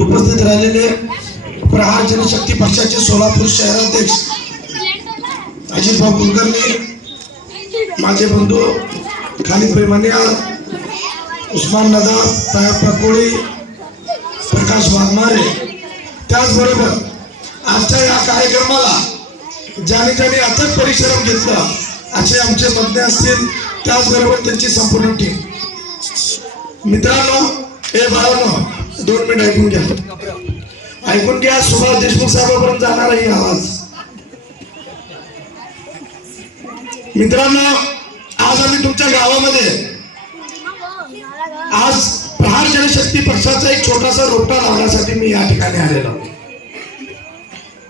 उपस्थित राहिलेले प्रहार जनशक्ती पक्षाचे सोलापूर शहराध्यक्ष अजितभाऊ कुलकर्णी माझे बंधू खालिद प्रेमानिया उस्मान नदाब तायप्पा पकोळी प्रकाश वाघमारे. त्याचबरोबर आजच्या या कार्यक्रमाला ज्याने ज्याने अथक परिश्रम घेतला असे आमचे मधले असतील त्याचबरोबर त्यांची संपूर्ण टीम मित्रांनो हे बाळांनो दोन मिनिट ऐकून घ्या. ऐकून घ्या सुभाष देशमुख साहेबांपर्यंत जाणार आहे आवाज. मित्रांनो आज आम्ही तुमच्या गावामध्ये आज प्रहार जनशक्ती पक्षाचा एक छोटासा रोपटा लावण्यासाठी मी या ठिकाणी आलेलो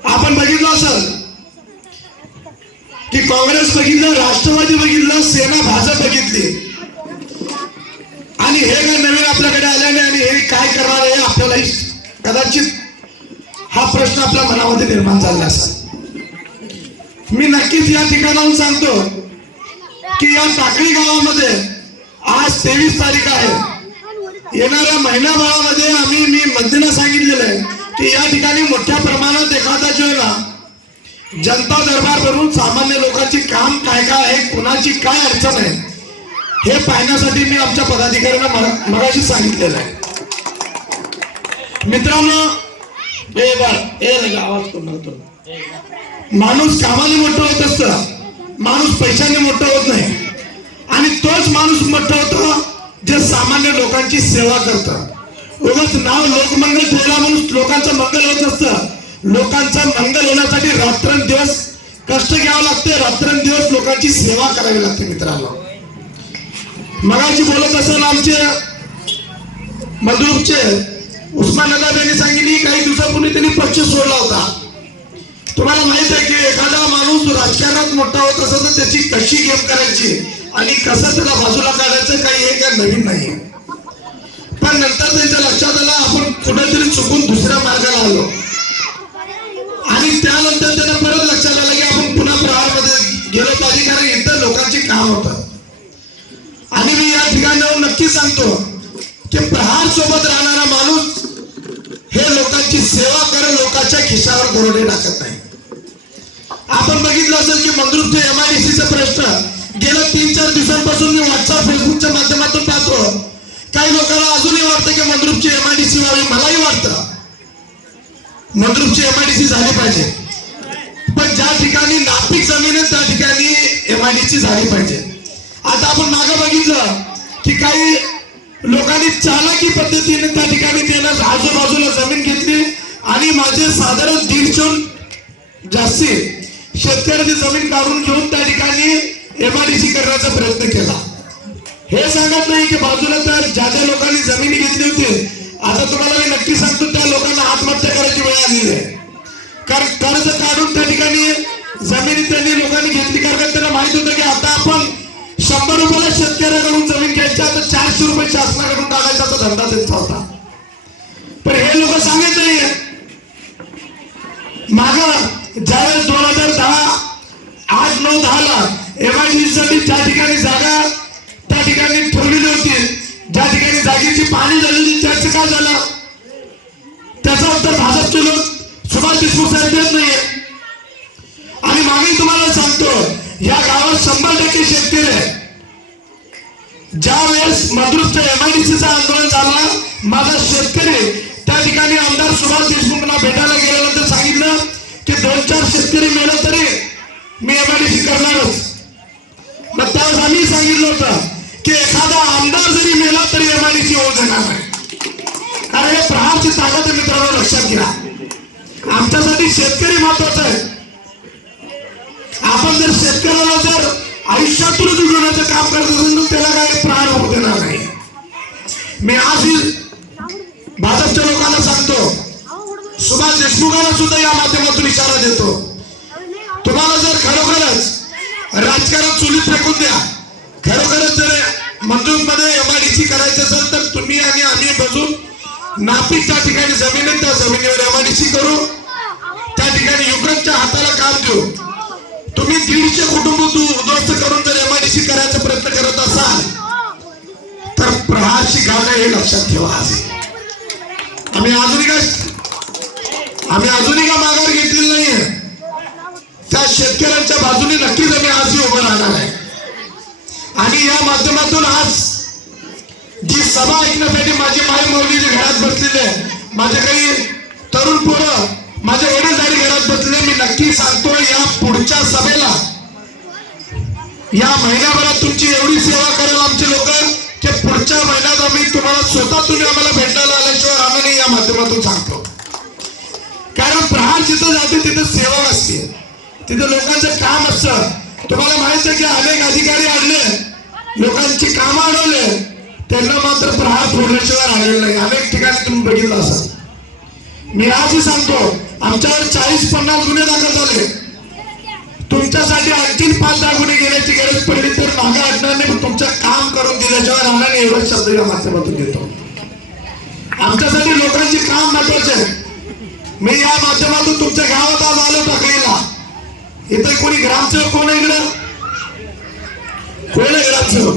आपण बघितलं असेल की काँग्रेस बघितलं राष्ट्रवादी बघितलं सेना भाजप बघितली. आणि हे काय आपल्याकडे आल्याने आणि हे काय करणार आहे आपल्यालाही कदाचित हा प्रश्न आपल्या मनामध्ये निर्माण झाला असेल. मी नक्कीच या ठिकाणाहून सांगतो की या टाकळी गावामध्ये आज तेवीस तारीख आहे. येणाऱ्या महिनाभरामध्ये आम्ही मी मंत्रीला सांगितलेलं आहे की या ठिकाणी मोठ्या प्रमाणात एखादा जो आहे ना जनता दरबार भरून सामान्य लोकांची काम काय काय आहे कुणाची काय अडचण आहे हे पाहण्यासाठी मी आमच्या पदाधिकाऱ्यांना मगाशी सांगितलेलं आहे. मित्रांनो ए आवाज माणूस कामाने मोठं होत असतं. माणूस पैशाने मोठं होत नाही. आणि तोच माणूस मोठा होतो जे सामान्य लोकांची सेवा करत. उगाच नाव लोकमंगल ठेवला म्हणून लोकांचं मंगल होत असतं. लोकांचं मंगल होण्यासाठी रात्रंदिवस कष्ट घ्यावं लागते. रात्रंदिवस लोकांची सेवा करावी लागते मित्रांनो. मगाशी बोलत असेल आमचे मधुरूपचे उस्मानगर यांनी सांगितली काही दिवसापूर्वी त्यांनी पक्ष सोडला होता. तुम्हाला माहीत आहे की एखादा माणूस राजकारणात मोठा होत असेल तर त्याची कशी गेम करायची आणि कसं त्याला बाजूला काढायचं काही हे काय नवीन नाही. पण नंतर त्यांच्या लक्षात आलं की प्रहार सोबत राहणारा माणूस हे लोकांची सेवा करत लोकांच्या खिशावर गोरडे टाकत नाही. आपण बघितलं असेल की मंद्रुपचे एमआयडीसीचा प्रश्न गेल्या तीन चार दिवसांपासून मी व्हॉट्सअप फेसबुकच्या माध्यमातून पाहतो. काही लोकांना अजूनही वाटतं की मंगरूपची एमआयडीसी व्हावी मलाही वाटतं. मंगरूपची एमआयडीसी झाली पाहिजे. पण ज्या ठिकाणी नापिक जमीन आहे त्या ठिकाणी एमआयडीसी झाली पाहिजे. आता आपण मागं बघितलं की काही लोकांनी चालाकी पद्धतीने त्या ठिकाणी त्याला आजूबाजूला जमीन घेतली आणि माझे साधारण दीडशे जास्ती शेतकऱ्याची जमीन काढून घेऊन त्या ठिकाणी एमआरडीसी करण्याचा प्रयत्न केला. हे सांगत नाही की बाजूला तर ज्या ज्या लोकांनी जमीन घेतली होती आता तुम्हाला मी नक्की सांगतो त्या लोकांना आत्महत्या करायची वेळ आलेली आहे. कारण कर्ज काढून त्या ठिकाणी जमिनी त्यांनी लोकांनी घेतली कारण त्यांना माहीत होतं शंभर रुपयाला शेतकऱ्याकडून जमीन घ्यायची आता चारशे रुपये शासनाकडून टाकायचा तो धंदा त्यांचा होता. पण हे लोक सांगत नाहीये. माग ज्यावेळेस दोन हजार दहा आठ नऊ दहाला एमआयडी साठी ज्या ठिकाणी जागा त्या ठिकाणी ठेवलेली होती ज्या ठिकाणी जागेची पाणी झालेली चर्चा काय झाला? त्याचा उत्तर भाजपचे लोक सुभाष देशमुख साहेब देत नाहीये. आणि मागे तुम्हाला सांगतो या गावात शंभर टक्के शेतकरी आहे ज्या वेळेस मद्रुपच्या एमआयडीसीचा आंदोलन झाला माझा शेतकरी त्या ठिकाणी आमदार सुभाष देशमुखला भेटायला गेल्यानंतर सांगितलं की दोन चार शेतकरी मेलं तरी मी एमआयडीसी करणारच. मग त्यावेळेस आम्ही सांगितलं होतं की एखादा आमदार जरी मेला तरी एमआयडीसी होऊ देणार नाही. कारण हे प्रहारची ताकद मित्रांनो लक्षात घ्या. आमच्यासाठी शेतकरी महत्त्वाचा आहे. आपण जर शेतकऱ्याला जर आयुष्यातून जुगवण्याचं काम करत असेल तर त्याला काही प्राण होऊ देणार नाही. मी आज ही भाजपच्या लोकांना सांगतो सुभाष देशमुखांना सुद्धा या माध्यमातून इशारा देतो. तुम्हाला जर खरोखरच राजकारण चुलीत फेकून द्या खरोखरच जर मंजूरमध्ये एमआयडीसी करायचं असेल तर तुम्ही आणि आम्ही बसून नापिक त्या ठिकाणी जमीन त्या जमिनीवर एमआयडीसी करू त्या ठिकाणी युक्रेनच्या हाताला काम देऊ. तुम्ही दीडशे कुटुंब तू उद्ध्वस्त लक्षात ठेवा. आज आम्ही अजूनही काय आम्ही अजूनही का माघार घेतलेली नाहीये. त्या शेतकऱ्यांच्या बाजूने नक्कीच आम्ही आजही उभं राहणार आहे. आणि या माध्यमातून आज जी सभा ऐकण्यासाठी माझी माय मौली जे घरात बसलेले आहे, माझे काही तरुण पोरं माझे वडीलधारी घरात बसले मी नक्की सांगतो या पुढच्या सभेला या महिन्याभरात तुमची एवढी सेवा करेल आमचे लोक. पुढच्या महिन्यात आम्ही तुम्हाला स्वतः तुम्ही आम्हाला भेटायला आल्याशिवाय राहणार नाही या माध्यमातून सांगतो कारण प्रहार जिथं जाते तिथं सेवा असते. तिथं लोकांचं काम असतं. तुम्हाला माहीत आहे की अनेक अधिकारी आणले. लोकांची कामं अडवले. त्यांना मात्र प्रहार फोडल्याशिवाय राहिलेलं नाही. अनेक ठिकाणी तुम्ही बघितलं असाल. मी आजही सांगतो आमच्यावर चाळीस पन्नास गुन्हे दाखल झाले. तुमच्यासाठी आणखीन पाच दहा गुन्हे घेण्याची गरज पडली तर मागे हटणार नाही. पण तुमचं काम करून दिल्याशिवाय राहणार नाही एवढं शब्द या माध्यमातून देतो आमच्यासाठी लोकांची काम महत्त्वाचे आहे. मी या माध्यमातून तुमच्या गावात आज आलो टाकलेला इथे कोणी ग्रामसेवक कोण आहे इकडं? कोण आहे ग्रामसेवक?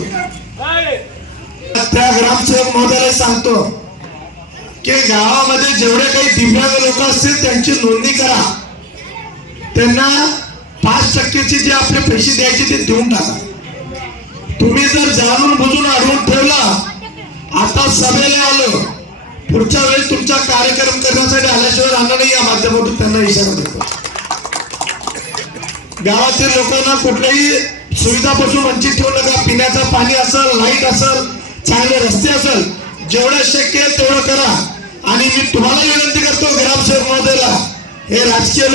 त्या ग्रामसेवक महोदयाला सांगतो की गावामध्ये जेवढे काही दिव्यांग लोक असतील त्यांची नोंदणी करा. त्यांना पाच टक्केचे जे आपले पैसे द्यायचे ते देऊन टाका. तुम्ही जर जाणून बुजून अडवून ठेवला आता सभेला आलो. पुढच्या वेळेस तुमचा कार्यक्रम करण्यासाठी आल्याशिवाय राहणार नाही या माध्यमातून त्यांना इशारा देतो. गावातील लोकांना कुठल्याही सुविधापासून वंचित ठेवू नका. पिण्याचं पाणी असेल लाइट असेल चांगले रस्ते असेल जेवढं शक्य तेवढं करा. आणि मी तुम्हाला विनंती करतो ग्रामसेवक महोदयला हे राजकीय